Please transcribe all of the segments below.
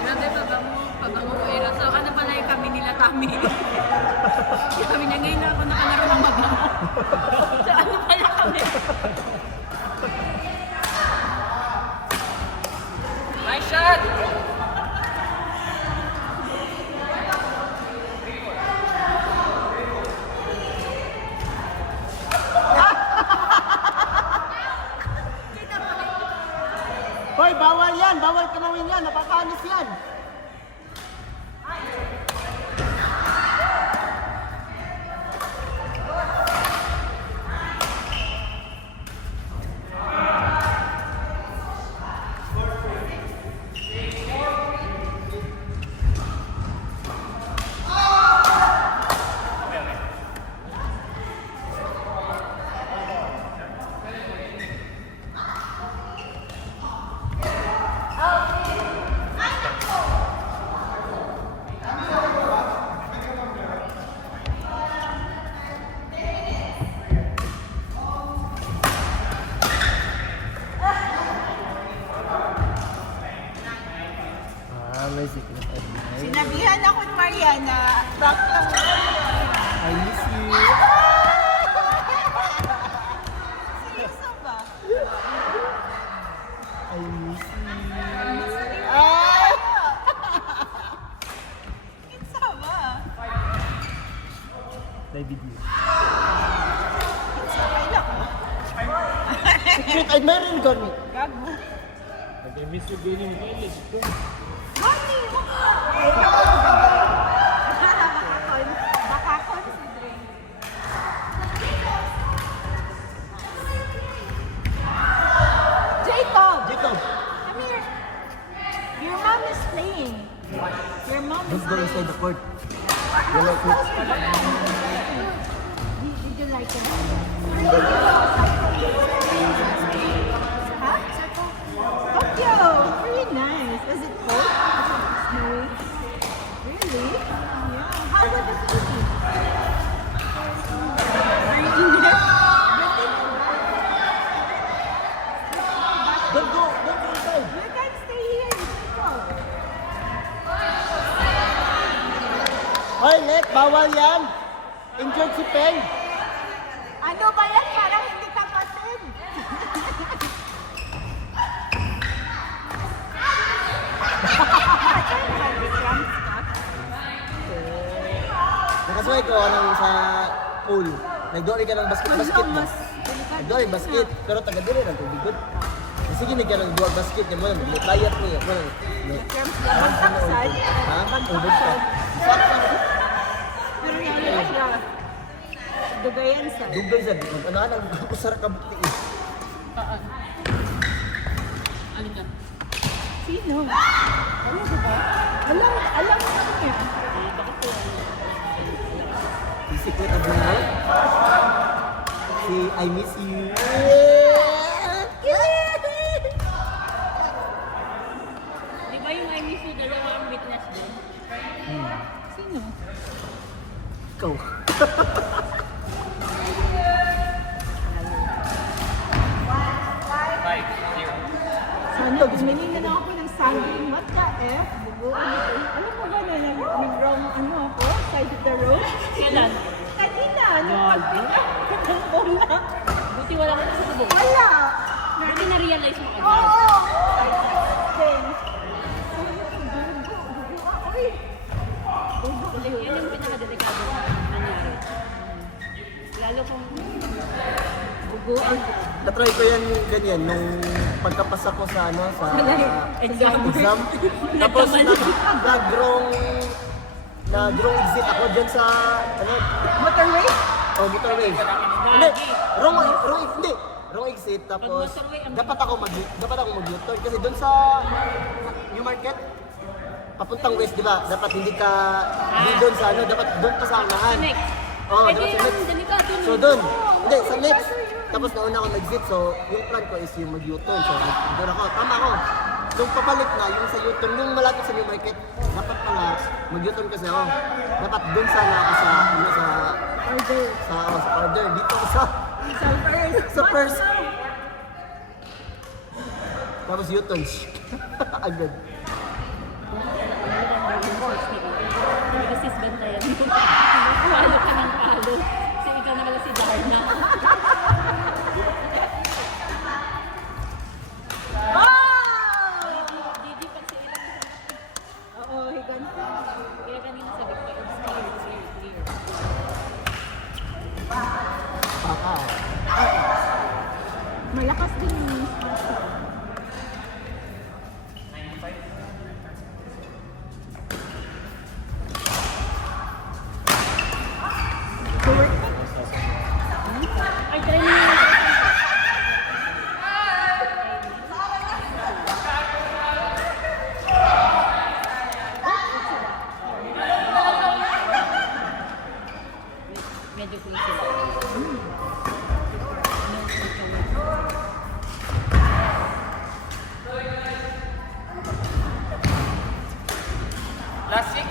Grabe, pabango era. So, ano pala yung kami nila kami. Kami niya ngayon ako nakalaro ng mabango. So, ano pala kami? Nice shot! Hoy, bawal yan! Bawal kamawin yan! Napakaalis yan! May secret advice. Sinabihan ako ni Mariana, back lang. I miss you. Seryoso ba? I miss you. Ay! Kinsa ba? May video. Kinsa kaila ko? Secret admirer ka ni. Gago. I miss you din yung village ko. Mami! Baka considering. Jacob! Jacob! Come here. Your mom is playing. Your mom is Let's go inside playing. the court. You like it? Did you like it? Huh? Tokyo! Very nice. Was it cold? Snowy? Really? Yeah. How about the Philippines? Very init. Don't go inside. You can stay here. Go. Hoy, Nick, bawal yan. Injured si Peng. Ano ba yan? Parang hindi ka pasin. Nakasway ko nang sa pool. Nagdoon ka ng basket ba? Nagdoon yung basket, pero taga-dili ng tubig. Sige, hindi ka ng duwag basket. Yung mga naglayat mo yun. Bagtaksad. Ha? Ubod ka. Pero nalala siya. Dugayan sa. Dugay sa ano kusar ka bukti eh. Alin ka? Sino? Ano ba? Alam mo niya. Si Secret Admirer. Si I miss you. Di ba yung I miss you, dalawa ang witness din? Sino? Ikaw. Ano? Bumili na lang ako ng saging. What the F? Bubuan ito. Alam mo ba na nag-roam ano ako? Side of the road? Kailan? Kanina. Nung pagpita ng bola. Buti wala ka sa subok. Wala. Buti na-realize mo Oo. agad. Then, uy. Yan yung pinaka-delikado na nangyari. Lalo kung Bubuan. Na-try ko yan ganyan nung pagkapasa ko sa ano sa exam. exam. Tapos nag-wrong exit ako dyan sa ano Motorway? motorway. Hindi, wrong exit tapos Pag motorway, ang- dapat ako mag-U-turn kasi doon sa New Market papuntang west, di ba? Dapat hindi ka, hindi doon sa ano, dapat doon pa sa unahan. Sa next. Oo, Pwede dapat sa yung next. delikado So nun. doon, hindi, sa next. Tapos nauna ako mag-exit, so yung plan ko is yung mag-U-turn. So doon ako, tama ako. Yung papalit na, yung sa U-turn, yung malapit sa new market, dapat pala mag-U-turn kasi ako. Dapat doon sana ako sa, ano, Order. sa order. Dito ako sa Sa first. sa first. Tapos U-turn. Agad. Nag-assist bantayan mo. Palo ka ng palo. Kasi ikaw na pala si Darna. Didi pag si Ira. Oo, higanta. Kaya kanina sabi ko, it's clear. Papa. Malakas din yung sponsor. So, work it. Ay, try mo yun. Medyo cool sila. Last 6?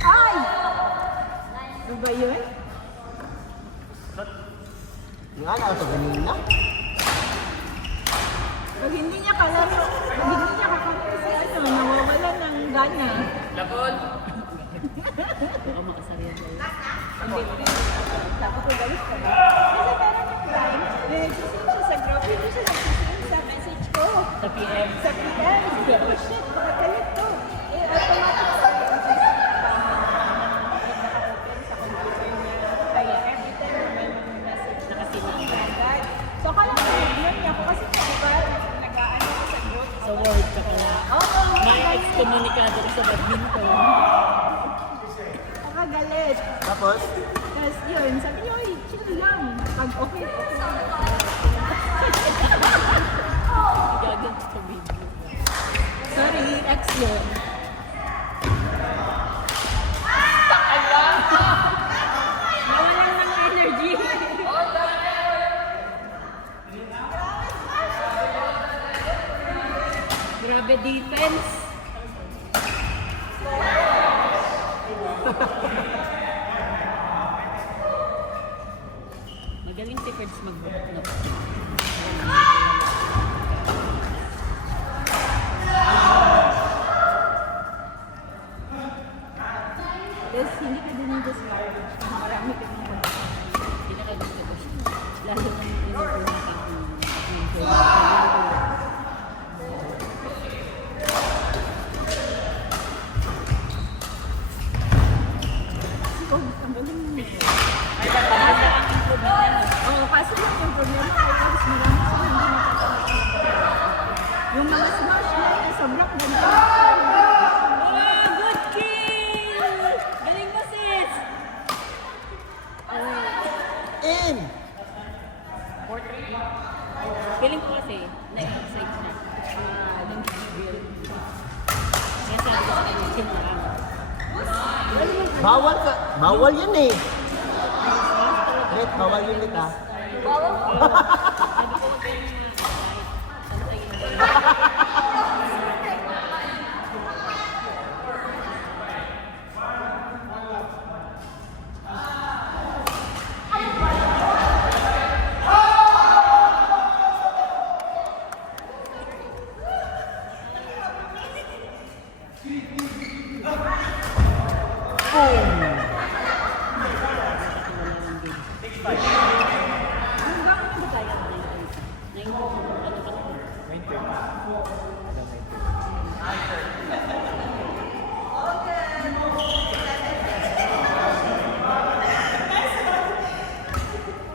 Ay! Ano ba yun? Yung ano ito, ganina? Pag hindi niya kalaro, pag hindi niya kakampi si ano, nawawala ng gana. Labol? Baka makasariyan tayo. Tapos ko galit ko. Kasi meron yung time, nag-send siya sa group, hindi siya nag-send sa message ko. Sa PM. Sa PM, sabi ko, shit, baka galit to. Eh, automatic sa naka-open sa computer niya. Kaya every time may message na kasi agad. So, akala ko yun niya ako kasi kapag nag-aano ko sa group. Sa Word ka pala. Oo, Ma-excommunicado ka sa badminton. nakagalit. Tapos, Tapos yun, sabi niya, oy, chill lang. Pag okay, okay lang. Gagan sa video. Sorry, ex yun. Nawalan ng energy. Grabe defense. Magaling si Ferds mag-book na. Tapos hindi ka din yung discourage. Marami ka ng Pinakagusto ko siya. Lalo na yung pinag-uusapan ko ng Oh, ang galing mo. ang improvement na. Oo, kaso lang yung problema ay mas marami sa hindi nakakasama. Yung mga smash na yun, sobrang ganda. Oh, good kill! Galing mo, sis! in! Feeling ko kasi, na-excite siya. Nung reveal. Kaya sabi ko sa kanya, chill lang. Bawal yun eh. Wait, bawal yun ah. Sabi ko, huwag kayong mga pantayin na. Hanggang ano ba tayo?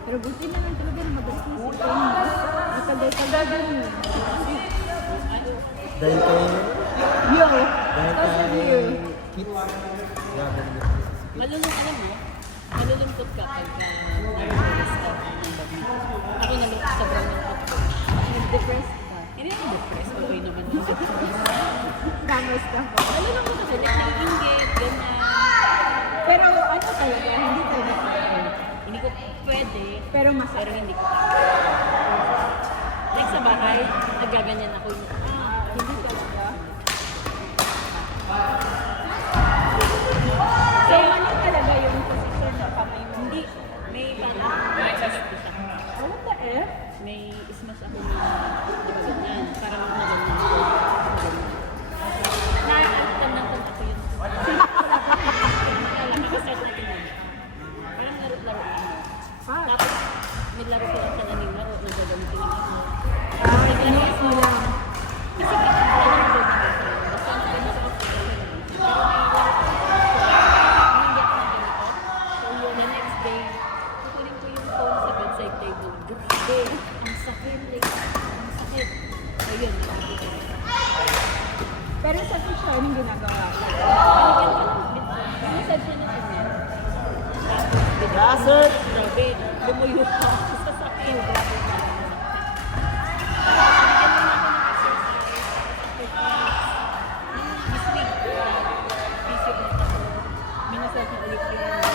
Pero buti na lang talaga na mabilis na si Tony. Matagal-tagal din. Dahil kay... Yo! Dahil Tapos kay... yun. Kids. Grabe na Malulong alam mo, Malulungkot ka pagka nag-stress ka. Ako nalungkot sa nalungkot ko. Nag-depressed ka. Hindi ako depressed. Okay naman yung depressed. Damos ka ba? Malulungkot ako. Nag-iingit, ganyan. Pero ano talaga, hindi talaga pwede. Hindi ko pwede. Pero Pero masakit. hindi ko. Like sa bahay, nagaganyan ako yung Hindi talaga. So, ano talaga yung position na kamay mo? hindi. May parang ismas ko siya. Oh, what the F? May ismas ako na di ba ganyan. Parang ako na ganyan. Nakakalimutan ako yun. Alam ko set na tingnan. Parang laro-laro lang. Ah, Tapos, naglaro ko lang sa naning laro. Nagagamitin ako. inis mo lang. Kasi alam ko na basta nagano sa ako. Pero may laro ko. Hindi ako nagamit. So, the next day, kukunin ko yung phone sa bedside table. Grabe, ang sakit. Like, ang sakit. So, yun. Pero sa teacher, anong ginagawa ko? Balikan ko lang. Massage siya ng ganyan. Tapos, Gasser! grabe, lumuyo pa ako sa sakit. Grabe. This week, busy ulit ako. Minasal na ulit yung